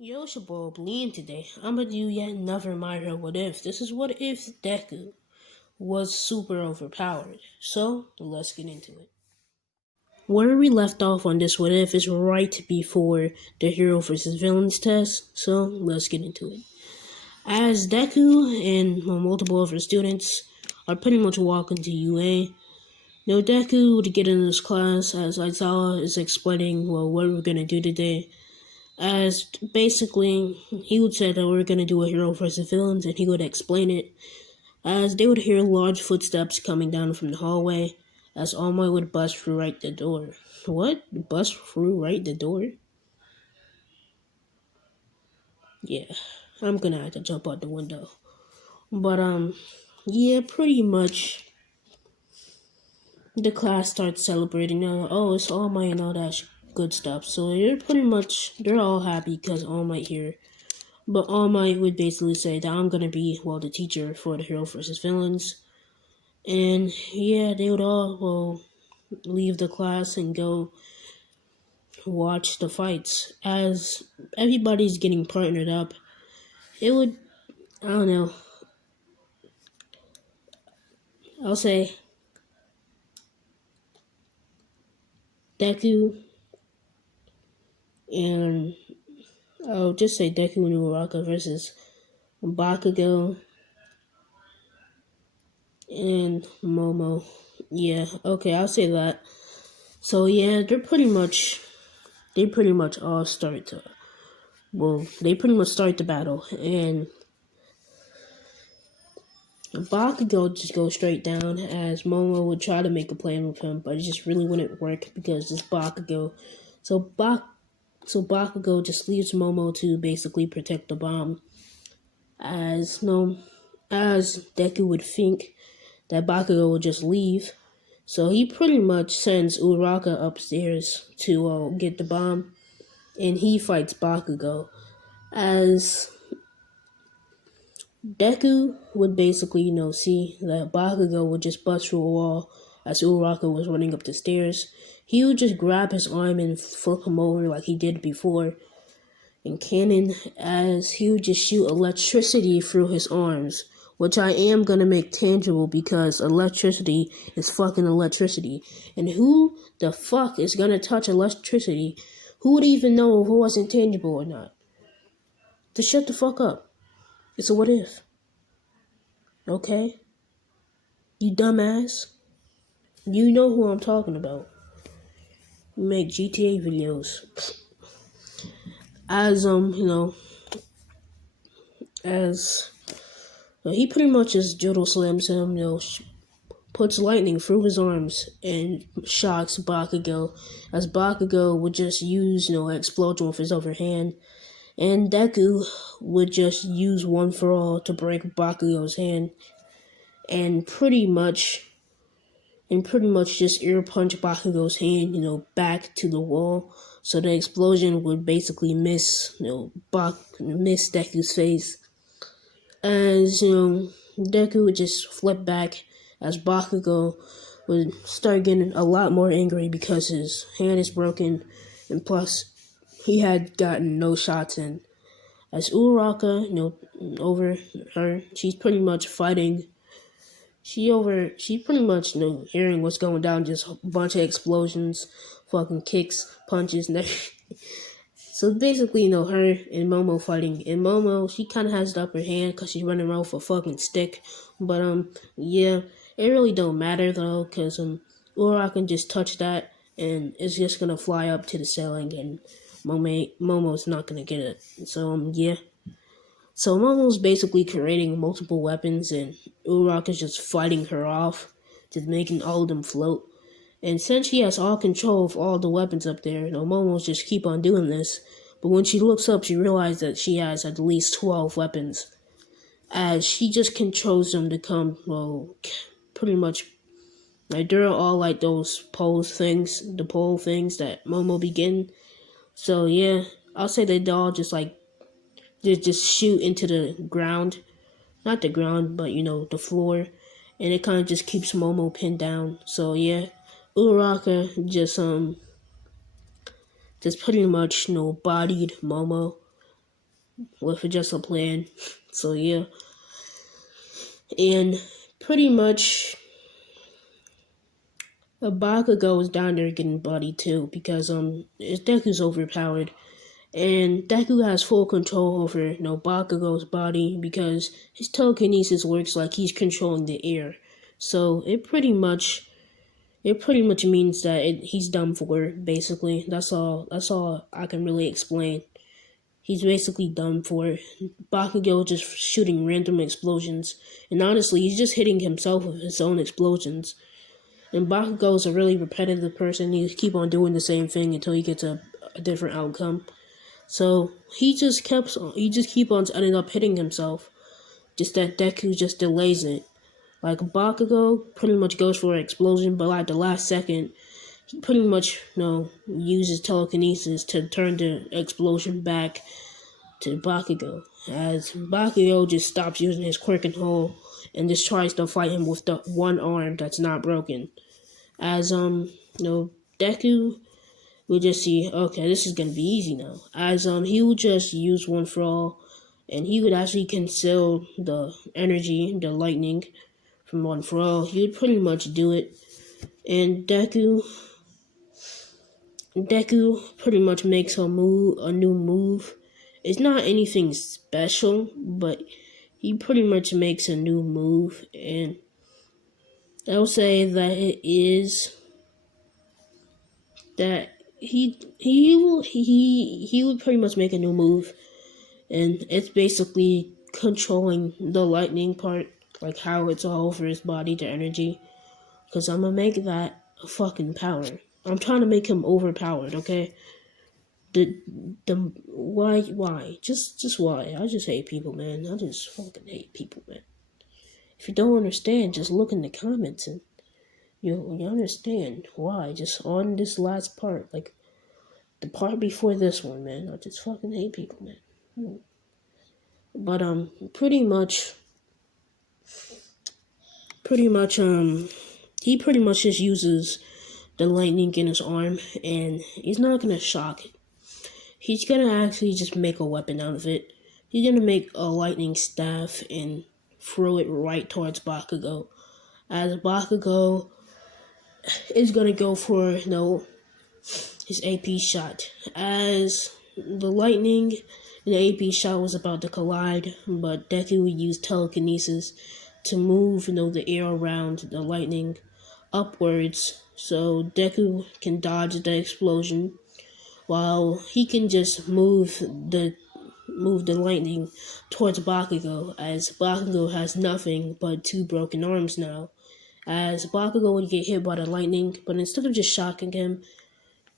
Yo, it's your boy Blean today. I'm gonna do yet another My Hero What If. This is what if Deku was super overpowered. So, let's get into it. Where we left off on this What If is right before the hero versus villains test. So, let's get into it. As Deku and multiple other students are pretty much walking to UA, Deku would get in this class as Aizawa is explaining, what we're gonna do today. As basically, he would say that we're going to do a hero versus villains, and he would explain it. As they would hear large footsteps coming down from the hallway, as All Might would bust through right the door. What? Bust through right the door? Yeah, I'm gonna have to jump out the window. But, yeah, pretty much the class starts celebrating. Oh, it's All Might and all that good stuff. So they're all happy because All Might here. But All Might would basically say that I'm gonna be, the teacher for the hero versus villains. And yeah, they would all, leave the class and go watch the fights. As everybody's getting partnered up, it would, I don't know, I'll say Deku and, I'll just say Deku and Uraraka versus Bakugo and Momo. Yeah, okay, I'll say that. So yeah, they pretty much all start to, they pretty much start the battle, and Bakugo just goes straight down as Momo would try to make a plan with him, but it just really wouldn't work because it's Bakugo. So Bakugo just leaves Momo to basically protect the bomb, as as Deku would think that Bakugo would just leave. So he pretty much sends Uraka upstairs to get the bomb, and he fights Bakugo. As Deku would basically, see that Bakugo would just bust through a wall as Uraka was running up the stairs. He would just grab his arm and flip him over like he did before in Canon, as he would just shoot electricity through his arms, which I am gonna make tangible because electricity is fucking electricity. And who the fuck is gonna touch electricity? Who would even know if it wasn't tangible or not? Just shut the fuck up. It's a what if. Okay? You dumbass. You know who I'm talking about. You make GTA videos. As, as he pretty much just judo slams him, puts lightning through his arms and shocks Bakugo, as Bakugo would just use, explosion with his other hand, and Deku would just use One for All to break Bakugo's hand, and pretty much just ear punch Bakugo's hand, back to the wall, so the explosion would basically miss Deku's face. As, Deku would just flip back as Bakugo would start getting a lot more angry because his hand is broken, and plus, he had gotten no shots in. As Uraka, over her, she's pretty much fighting. She pretty much, hearing what's going down, just a bunch of explosions, fucking kicks, punches, and everything. So basically, her and Momo fighting. And Momo, she kind of has the upper hand because she's running around with a fucking stick. But, yeah, it really don't matter, though, because, Ura can just touch that, and it's just going to fly up to the ceiling, and Momo's not going to get it. So, yeah. So Momo's basically creating multiple weapons, and Uraraka is just fighting her off, just making all of them float. And since she has all control of all the weapons up there, Momo's just keep on doing this. But when she looks up, she realizes that she has at least 12 weapons, as she just controls them to come, pretty much, like, they're all like those the pole things that Momo begin. So yeah, I'll say they all just they just shoot into the ground. Not the ground, but the floor. And it kind of just keeps Momo pinned down. So yeah, Uraka just pretty much, bodied Momo. with just a plan. So yeah, and pretty much Bakugo is down there getting body too because Deku's overpowered. And Deku has full control over Bakugo's body because his telekinesis works like he's controlling the air. So it pretty much means that he's done for. Basically, that's all. That's all I can really explain. He's basically done for. Bakugo just shooting random explosions, and honestly, he's just hitting himself with his own explosions. And Bakugo is a really repetitive person. He keep on doing the same thing until he gets a different outcome. So he just keep on ending up hitting himself. Just that Deku just delays it. Like Bakugo pretty much goes for an explosion, but at the last second, he pretty much uses telekinesis to turn the explosion back to Bakugo. As Bakugo just stops using his quirk and hole and just tries to fight him with the one arm that's not broken. As Deku we'll just see, okay, this is gonna be easy now. As he would just use one for all, and he would actually conceal the energy, the lightning from one for all. He would pretty much do it. And Deku pretty much makes a new move. It's not anything special, but he pretty much makes a new move, and I will say that it is that he would pretty much make a new move, and it's basically controlling the lightning part, like how it's all over his body, the energy. Because I'm gonna make that a fucking power. I'm trying to make him overpowered, okay? The why? Just why? I just hate people, man. I just fucking hate people, man. If you don't understand, just look in the comments and you understand why. Just on this last part, like the part before this one, man. I just fucking hate people, man. But he pretty much just uses the lightning in his arm, and he's not gonna shock it. He's gonna actually just make a weapon out of it. He's gonna make a lightning staff and throw it right towards Bakugo. As Bakugo is gonna go for his AP shot. As the lightning and the AP shot was about to collide, but Deku would use telekinesis to move the air around the lightning upwards, so Deku can dodge the explosion, while he can just move the lightning towards Bakugo, as Bakugo has nothing but two broken arms now. As Bakugo would get hit by the lightning, but instead of just shocking him,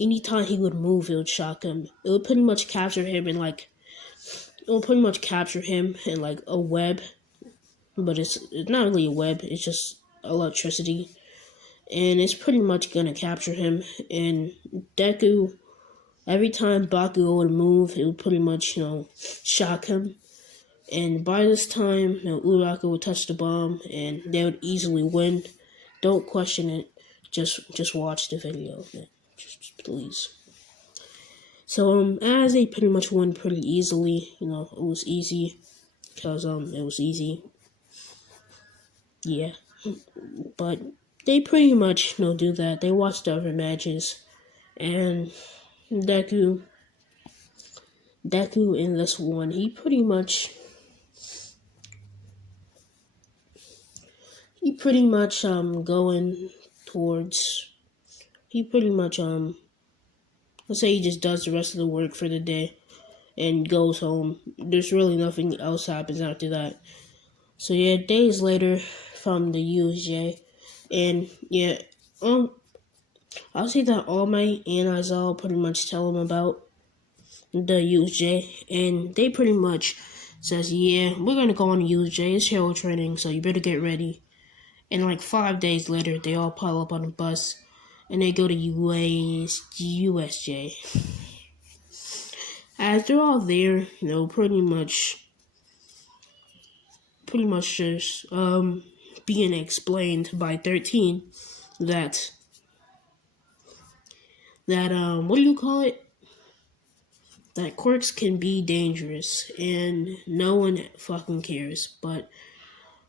anytime he would move, it would shock him. It would pretty much capture him in a web, but it's not really a web. It's just electricity, and it's pretty much gonna capture him. And Deku, every time Bakugo would move, it would pretty much shock him. And by this time, Uraka would touch the bomb, and they would easily win. Don't question it. Just watch the video, man. Just please. So as they pretty much won pretty easily, it was easy because it was easy. Yeah, but they pretty much do that. They watched the other matches, and Deku in this one, he pretty much going towards he pretty much let's say he just does the rest of the work for the day and goes home. There's really nothing else happens after that. So yeah, days later from the USJ, and yeah, I'll say that All Might and Aizawa pretty much tell him about the USJ, and they pretty much says, yeah, we're gonna go on the USJ. It's hero training, so you better get ready. And like 5 days later, they all pile up on a bus, and they go to USJ. As they're all there, pretty much just being explained by 13 that what do you call it? that quirks can be dangerous and no one fucking cares. But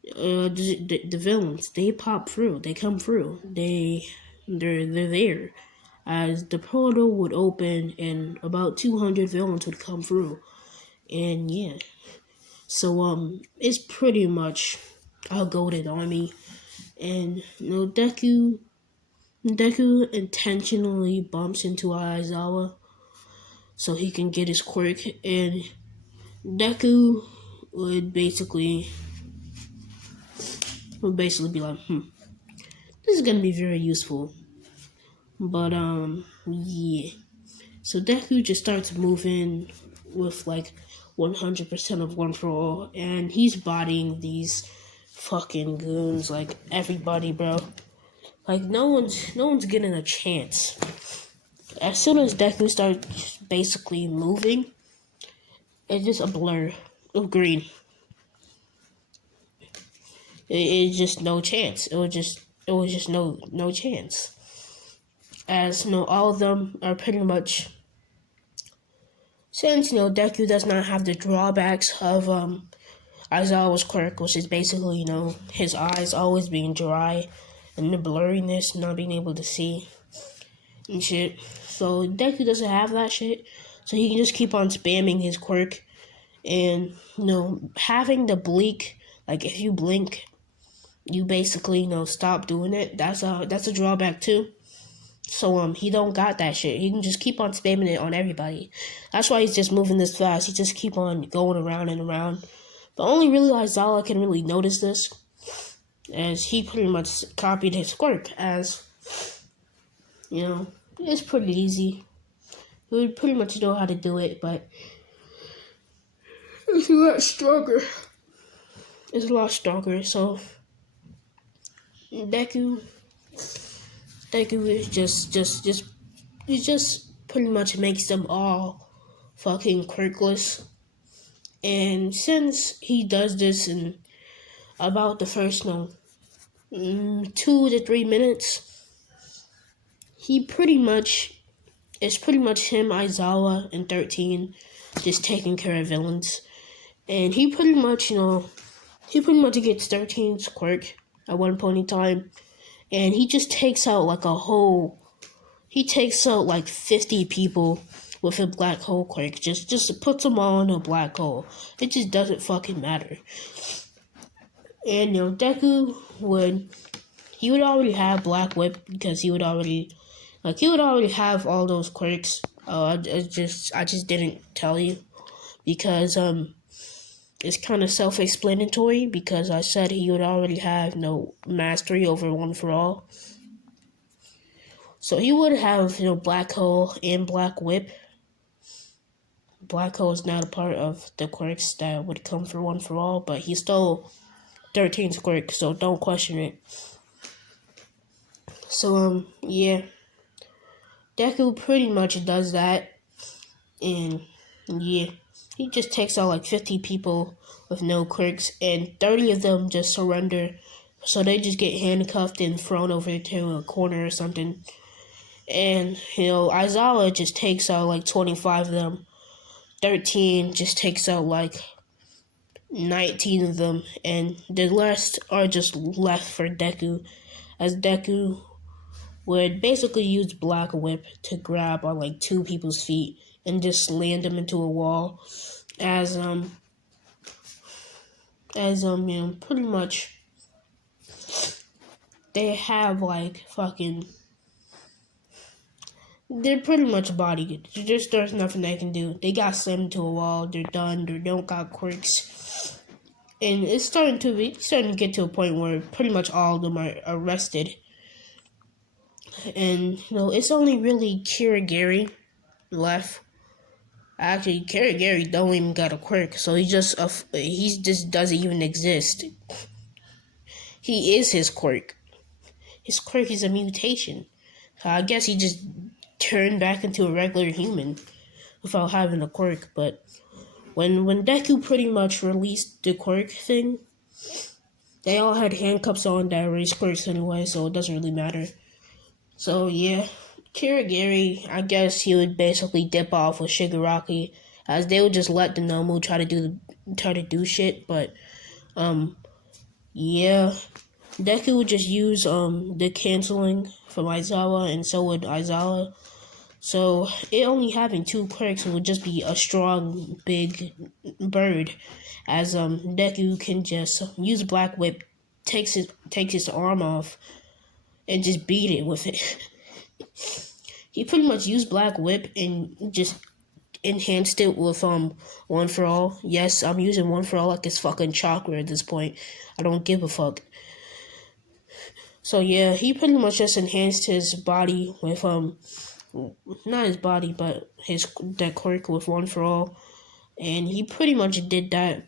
the villains, they pop through, they come through, they're there. As the portal would open and about 200 villains would come through, and yeah, so it's pretty much a goaded army, and Deku intentionally bumps into Aizawa so he can get his quirk, and Deku would basically be like, this is gonna be very useful. But yeah. So Deku just starts moving with like 100% of one for all, and he's bodying these fucking goons like everybody, bro. Like no one's getting a chance. As soon as Deku starts basically moving, it's just a blur of green. It's just no chance. It was just no chance. As all of them are pretty much, since Deku does not have the drawbacks of Aizawa's quirk, which is basically his eyes always being dry and the blurriness, not being able to see and shit. So Deku doesn't have that shit, so he can just keep on spamming his quirk, and having the blink, like if you blink, you basically stop doing it. That's a drawback too. So he don't got that shit. He can just keep on spamming it on everybody. That's why he's just moving this fast. He just keep on going around and around. But only really Aizawa can really notice this, as he pretty much copied his quirk. As it's pretty easy. He would pretty much know how to do it, but it's a lot stronger. It's a lot stronger. So Deku is just pretty much makes them all fucking quirkless. And since he does this in about the first 2 to 3 minutes, it's pretty much him, Aizawa, and 13 just taking care of villains. And he pretty much gets 13's quirk at one point in time, and he just takes out like 50 people with a black hole quirk. Just puts them all in a black hole. It just doesn't fucking matter. And Deku would already have Black Whip, because he would already have all those quirks. I just didn't tell you, because it's kind of self-explanatory, because I said he would already have mastery over One for All. So he would have Black Hole and Black Whip. Black Hole is not a part of the quirks that would come for One for All, but he stole 13's quirk, so don't question it. So yeah, Deku pretty much does that, and yeah, he just takes out like 50 people with no quirks, and 30 of them just surrender, so they just get handcuffed and thrown over to a corner or something. And Aizawa just takes out like 25 of them. 13 just takes out like 19 of them, and the rest are just left for Deku, as Deku would basically use Black Whip to grab on like 2 people's feet and just land them into a wall, as pretty much they have like fucking, they're pretty much bodied. There's nothing they can do. They got slammed to a wall. They're done. They don't got quirks, and it's starting to get to a point where pretty much all of them are arrested. And it's only really Kirigiri left. Actually, Kirigiri don't even got a quirk, so he just doesn't even exist. He is his quirk. His quirk is a mutation. So I guess he just turned back into a regular human without having a quirk. But when Deku pretty much released the quirk thing, they all had handcuffs on that raised quirks anyway, so it doesn't really matter. So yeah, Kirigiri, I guess he would basically dip off with Shigaraki, as they would just let the Nomu try to do shit. But yeah, Deku would just use the canceling from Aizawa, and so would Aizawa. So it only having two quirks would just be a strong big bird, as Deku can just use Black Whip, takes his arm off, and just beat it with it. He pretty much used Black Whip and just enhanced it with One For All. Yes, I'm using One For All like it's fucking chakra at this point. I don't give a fuck. So yeah, he pretty much just enhanced his body with not his body but that quirk with One For All, and he pretty much did that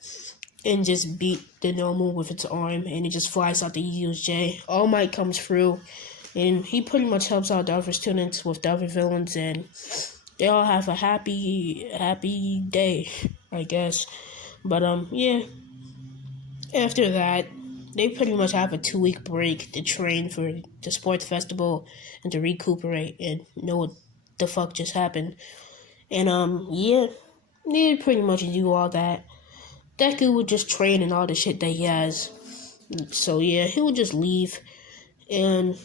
and just beat the normal with its arm, and it just flies out the UJ. All Might comes through, and he pretty much helps out the other students with the other villains, and they all have a happy day, I guess. But yeah. After that, they pretty much have a 2-week break to train for the sports festival and to recuperate and know what the fuck just happened. And yeah, they pretty much do all that. Deku would just train and all the shit that he has. So yeah, he would just leave, and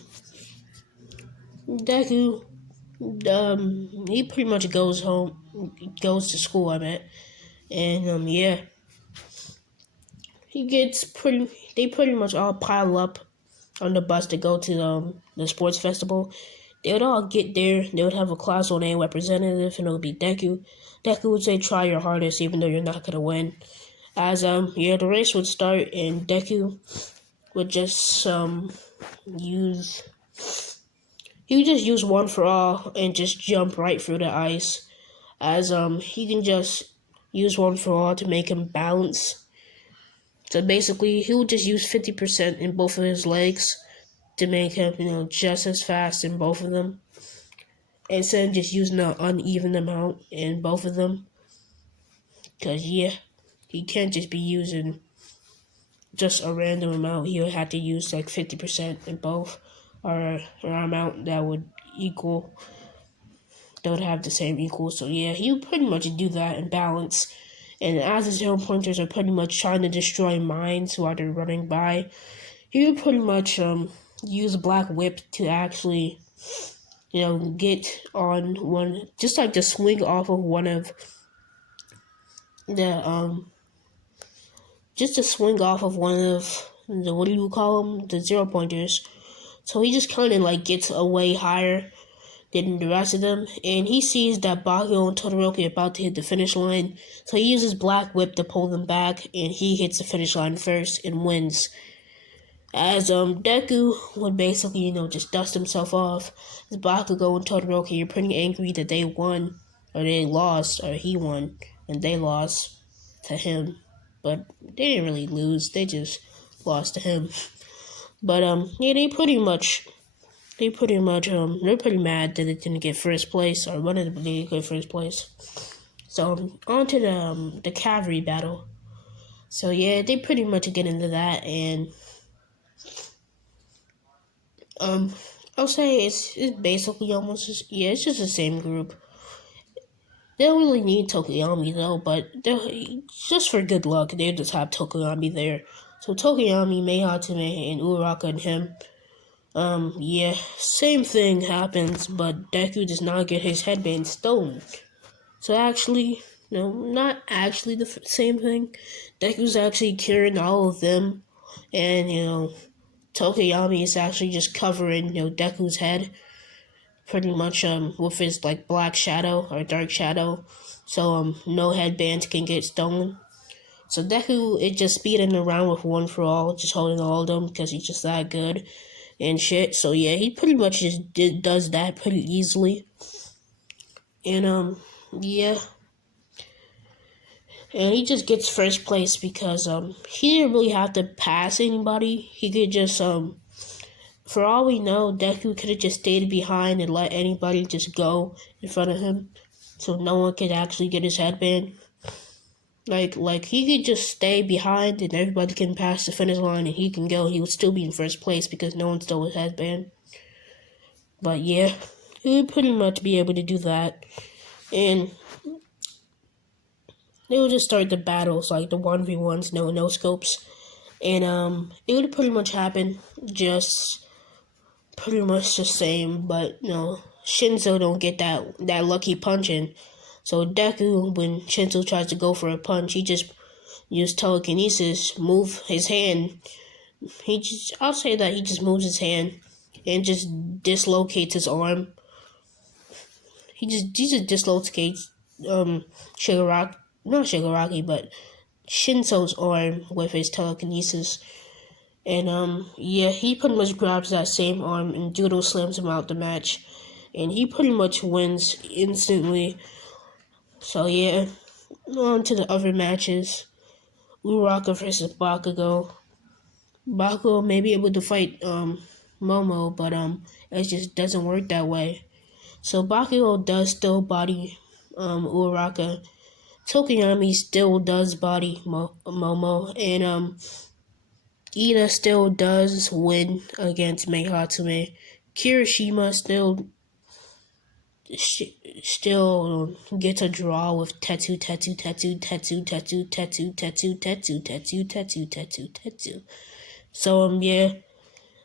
Deku, he pretty much goes to school. I meant, and yeah, They pretty much all pile up on the bus to go to the sports festival. They would all get there. They would have a class on a representative, and it would be Deku. Deku would say, "Try your hardest, even though you're not gonna win." As yeah, the race would start, and Deku would just use he would just use One For All and just jump right through the ice. As he can just use One For All to make him bounce. So basically, he would just use 50% in both of his legs to make him, just as fast in both of them, instead of just using an uneven amount in both of them. Because, yeah, he can't just be using just a random amount. He would have to use like 50% in both, or an amount that would have the same equal. So, yeah, he would pretty much do that and balance. And as his hero pointers are pretty much trying to destroy mines while they're running by, he would pretty much use Black Whip to actually, get on one, just like to swing off of one of the just to swing off of one of the, what do you call them, the 0 pointers. So he just kind of like gets away higher than the rest of them, and he sees that Bakugo and Todoroki are about to hit the finish line, so he uses Black Whip to pull them back, and he hits the finish line first and wins. As Deku would basically, just dust himself off, as Bakugo and Todoroki are pretty angry that they won, or they lost, or he won, and they lost to him. But they didn't really lose, they just lost to him. But yeah, they're pretty mad that they didn't get first place, or one of them didn't get first place. So on to the cavalry battle. So yeah, they pretty much get into that, and I'll say it's basically almost it's just the same group. They don't really need Tokoyami though, but just for good luck, they just have Tokoyami there. So Tokoyami, Meihatame, and Uraraka and him. Yeah, same thing happens, but Deku does not get his headband stolen. So actually, no, not actually the same thing. Deku's actually curing all of them, and Tokoyami is actually just covering Deku's head, pretty much with his like black shadow or dark shadow, so no headbands can get stolen. So Deku is just speeding around with One For All, just holding all of them because he's just that good and shit. So yeah, he pretty much just does that pretty easily. And yeah, and he just gets first place because he didn't really have to pass anybody. He could just for all we know, Deku could have just stayed behind and let anybody just go in front of him, so no one could actually get his headband. Like he could just stay behind and everybody can pass the finish line and he can go. He would still be in first place because no one stole his headband. But yeah, He would pretty much be able to do that, and they would just start the battles, like the 1v1s, no scopes, and it would pretty much happen just pretty much the same, but Shinzo don't get that lucky punch in. So Deku, when Shinzo tries to go for a punch, he just use telekinesis, move his hand. I'll say that he just moves his hand and just dislocates his arm. He just dislocates not Shigaraki, but Shinso's arm with his telekinesis. And yeah, he pretty much grabs that same arm and judo slams him out the match. And he pretty much wins instantly. So yeah, on to the other matches. Uraraka versus Bakugo. Bakugo may be able to fight Momo, but it just doesn't work that way. So Bakugo does still body Uraraka. Tokoyami still does body Momo, and Ida still does win against Meihatsume. Kirishima still gets a draw with Tetsu. So yeah,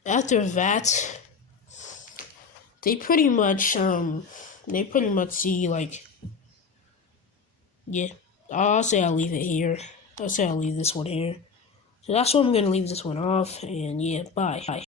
after that, they pretty much see like, yeah. I'll say I'll leave it here. I'll say I'll leave this one here. So that's where I'm gonna leave this one off, and yeah, bye.